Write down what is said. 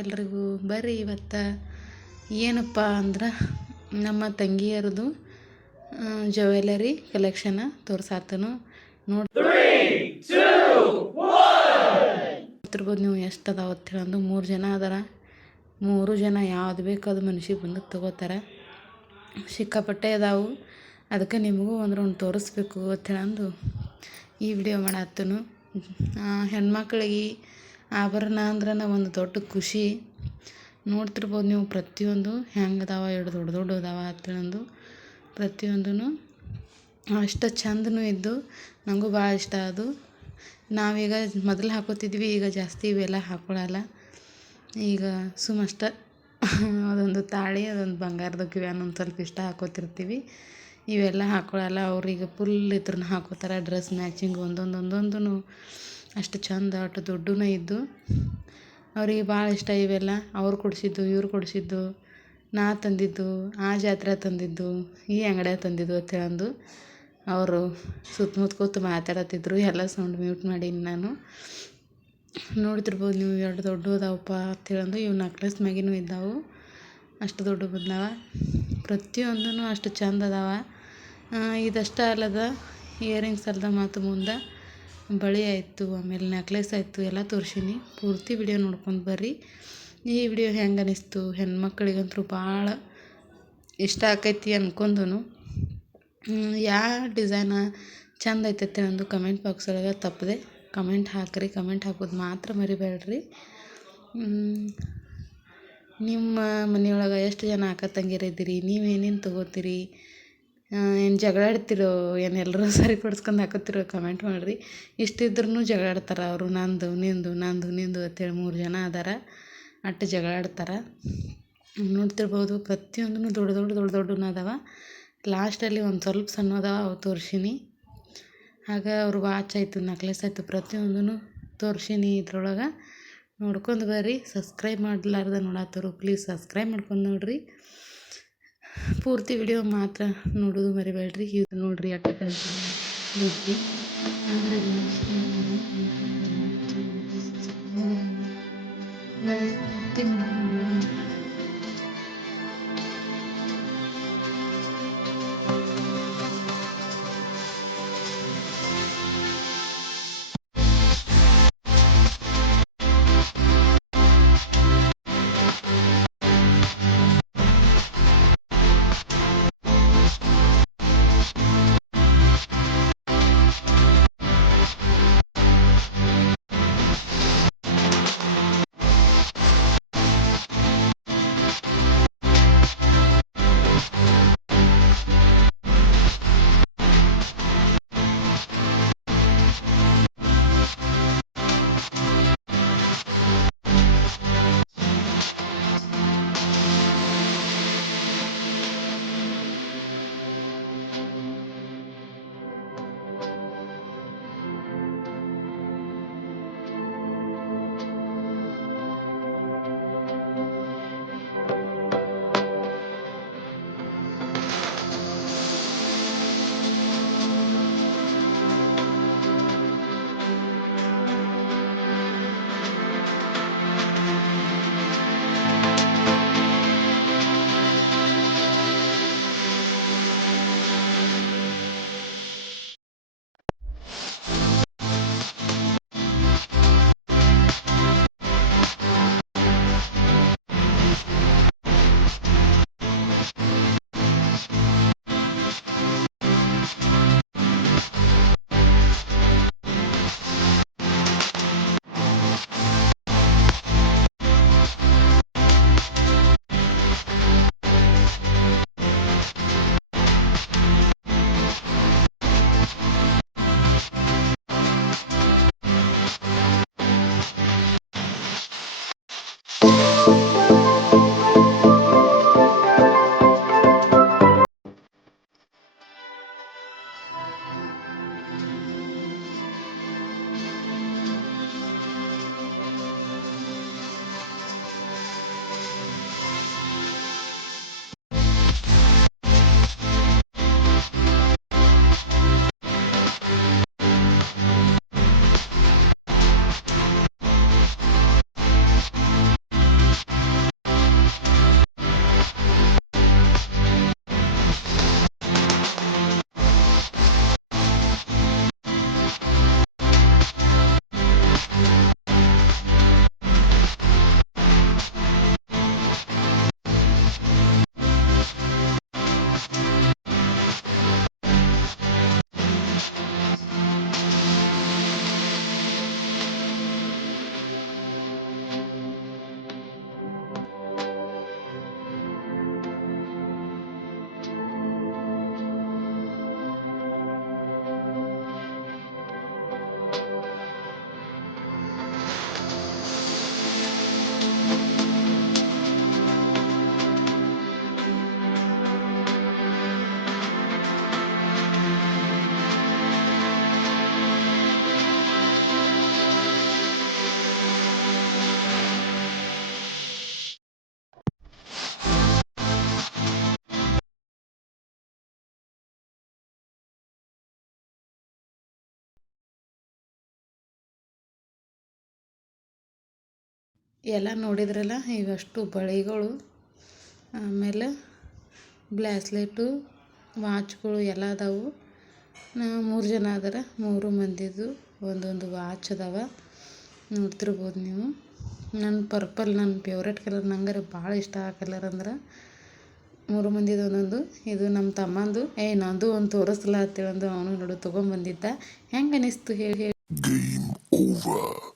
ಎಲ್ರಿಗೂ. ಬರ್ರಿ ಇವತ್ತು ಏನಪ್ಪ ಅಂದ್ರೆ ನಮ್ಮ ತಂಗಿಯರದು ಜ್ಯುವೆಲರಿ ಕಲೆಕ್ಷನ್ ತೋರ್ಸಾತನು ನೋಡ್ತಿರ್ಬೋದು ನೀವು. ಎಷ್ಟು ಅದಾವ ಅಂತ ಹೇಳಂದು 3 ಜನ ಅದಾರ. 3 ಜನ ಯಾವ್ದು ಬೇಕು ಅದು ಮನುಷ್ಯಗೆ ಬಂದು ತೊಗೋತಾರೆ. ಸಿಕ್ಕಾಪಟ್ಟೆ ಅದಾವು. ಅದಕ್ಕೆ ನಿಮಗೂ ಒಂದು ತೋರಿಸ್ಬೇಕು ಅಂತ ಹೇಳಂದು ಈ ವಿಡಿಯೋ ಮಾಡತ್ತನು. ಹೆಣ್ಮಕ್ಳಿಗೆ ಆಭರಣ ಅಂದ್ರೆ ಒಂದು ದೊಡ್ಡ ಖುಷಿ. ನೋಡ್ತಿರ್ಬೋದು ನೀವು ಪ್ರತಿಯೊಂದು ಹೆಂಗೆ ಅದಾವ, ಎರಡು ದೊಡ್ಡ ದೊಡ್ಡ ಅದಾವ ಅಂತೇಳಂದು ಪ್ರತಿಯೊಂದೂ ಅಷ್ಟು ಚಂದನೂ ಇದ್ದು ನನಗೂ ಭಾಳ ಇಷ್ಟ ಅದು. ನಾವೀಗ ಮೊದಲು ಹಾಕೋತಿದ್ವಿ, ಈಗ ಜಾಸ್ತಿ ಇವೆಲ್ಲ ಹಾಕೊಳ್ಳಲ್ಲ. ಈಗ ಸುಮ್ಮಷ್ಟ ಅದೊಂದು ತಾಳಿ, ಅದೊಂದು ಬಂಗಾರದ ಕಿವ್ಯಾನ ಒಂದು ಸ್ವಲ್ಪ ಇಷ್ಟ ಹಾಕೋತಿರ್ತೀವಿ. ಇವೆಲ್ಲ ಹಾಕೊಳ್ಳಲ್ಲ. ಅವ್ರೀಗ ಫುಲ್ ಇದ್ರನ್ನ ಹಾಕೋತಾರೆ, ಡ್ರೆಸ್ ಮ್ಯಾಚಿಂಗ್ ಒಂದೊಂದು ಅಷ್ಟು ಚಂದ, ಅಷ್ಟು ದೊಡ್ಡೂ ಇದ್ದು ಅವ್ರಿಗೆ ಭಾಳ ಇಷ್ಟ ಇವೆಲ್ಲ. ಅವ್ರು ಕೊಡಿಸಿದ್ದು, ಇವ್ರು ಕೊಡಿಸಿದ್ದು, ನಾ ತಂದಿದ್ದು, ಆ ಜಾತ್ರೆ ತಂದಿದ್ದು, ಈ ಅಂಗಡಿಯಾಗ ತಂದಿದ್ದು ಅಂತೇಳಂದು ಅವರು ಸುತ್ತಮುತ್ತ ಕೂತು ಮಾತಾಡತ್ತಿದ್ರು. ಎಲ್ಲ ಸೌಂಡ್ ಮ್ಯೂಟ್ ಮಾಡೀನಿ ನಾನು. ನೋಡ್ತಿರ್ಬೋದು ನೀವು ಎರಡು ದೊಡ್ಡ ಅದಾವಪ್ಪ ಅಂತೇಳಂದು. ಇವು ನೆಕ್ಲೆಸ್ ಮ್ಯಾಗಿನೂ ಇದ್ದಾವೆ, ಅಷ್ಟು ದೊಡ್ಡ ಬಂದಾವ. ಪ್ರತಿಯೊಂದೂ ಅಷ್ಟು ಚಂದ ಅದಾವ. ಇದಷ್ಟ ಅಲ್ಲದ ಇಯರಿಂಗ್ಸ್ ಅಲ್ಲದ ಮತ್ತು ಮುಂದೆ ಬಳೆ ಆಯಿತು, ಆಮೇಲೆ ನೆಕ್ಲೆಸ್ ಆಯಿತು, ಎಲ್ಲ ತೋರಿಸೀನಿ. ಪೂರ್ತಿ ವಿಡಿಯೋ ನೋಡ್ಕೊಂಡು ಬರ್ರಿ. ಈ ವಿಡಿಯೋ ಹೆಂಗೆ ಅನ್ನಿಸ್ತು, ಹೆಣ್ಮಕ್ಳಿಗಂತೂ ಭಾಳ ಇಷ್ಟ ಆಕೈತಿ ಅನ್ಕೊಂಡನು. ಯಾವ ಡಿಸೈನ ಚಂದ ಐತೈತೆ ಅಂದು ಕಮೆಂಟ್ ಬಾಕ್ಸ್ ಒಳಗೆ ತಪ್ಪದೆ ಕಮೆಂಟ್ ಹಾಕಿರಿ. ಕಮೆಂಟ್ ಹಾಕೋದು ಮಾತ್ರ ಮರಿಬೇಡ್ರಿ. ನಿಮ್ಮ ಮನೆಯೊಳಗೆ ಎಷ್ಟು ಜನ ಅಕ್ಕ ತಂಗಿರಿದ್ದೀರಿ, ನೀವೇನೇನು ತೊಗೋತೀರಿ, ಏನು ಜಗಳಾಡ್ತಿರೋ, ಏನು ಎಲ್ಲರೂ ಸರಿಪಡಿಸ್ಕೊಂಡು ಹಾಕೋತಿರೋ ಕಮೆಂಟ್ ಮಾಡಿರಿ. ಇಷ್ಟಿದ್ರೂ ಜಗಳಾಡ್ತಾರೆ ಅವರು. ನಂದು ನಿಂದು ಅಂತೇಳಿ 3 ಜನ ಅದಾರ, ಅಟ್ಟು ಜಗಳಾಡ್ತಾರೆ. ನೋಡ್ತಿರ್ಬೋದು ಪ್ರತಿಯೊಂದೂ ದೊಡ್ಡ ಅದಾವ. ಲಾಸ್ಟಲ್ಲಿ ಒಂದು ಸ್ವಲ್ಪ ಸಣ್ಣ ಅದಾವ, ಅವು ತೋರಿಸೀನಿ. ಆಗ ಅವ್ರ ವಾಚ್ ಆಯಿತು, ನೆಕ್ಲೆಸ್ ಆಯಿತು, ಪ್ರತಿಯೊಂದೂ ತೋರಿಸೀನಿ ಇದ್ರೊಳಗೆ. ನೋಡ್ಕೊಂಡು ಬರ್ರಿ. ಸಬ್ಸ್ಕ್ರೈಬ್ ಮಾಡಲಾರ್ದ ನೋಡತ್ತರು ಪ್ಲೀಸ್ ಸಬ್ಸ್ಕ್ರೈಬ್ ಮಾಡ್ಕೊಂಡು ನೋಡಿರಿ. ಪೂರ್ತಿ ವಿಡಿಯೋ ಮಾತ್ರ ನೋಡೋದು ಮರಿಬೇಡ್ರಿ. ಇದು ನೋಡಿರಿ ಅಟ್ಟ ನೋಡ್ರಿ. ಎಲ್ಲ ನೋಡಿದ್ರಲ್ಲ ಇವಷ್ಟು ಬಳೆಗಳು, ಆಮೇಲೆ ಬ್ಲಾಸ್ಲೆಟು, ವಾಚ್ಗಳು ಎಲ್ಲ ಅದಾವು. ನಾವು 3 ಜನ ಅದಾರ, 3 ಮಂದಿದು ಒಂದೊಂದು ವಾಚ್ ಅದಾವ, ನೋಡ್ತಿರ್ಬೋದು ನೀವು. ನನ್ನ ಪರ್ಪಲ್ ನನ್ನ ಫೇವ್ರೇಟ್ ಕಲರ್, ನಂಗಾರೆ ಭಾಳ ಇಷ್ಟ ಆ ಕಲರ್ ಅಂದ್ರೆ. 3 ಮಂದಿದು ಒಂದೊಂದು. ಇದು ನಮ್ಮ ತಮ್ಮಂದು. ನಂದು ಒಂದು ತೋರಿಸ್ಲಾ ಅಂತೇಳಂದು ಅವನು ನೋಡು ತೊಗೊಂಬಂದಿದ್ದ. ಹೆಂಗೆ ಅನಿಸ್ತು ಹೇಳಿ. Game over.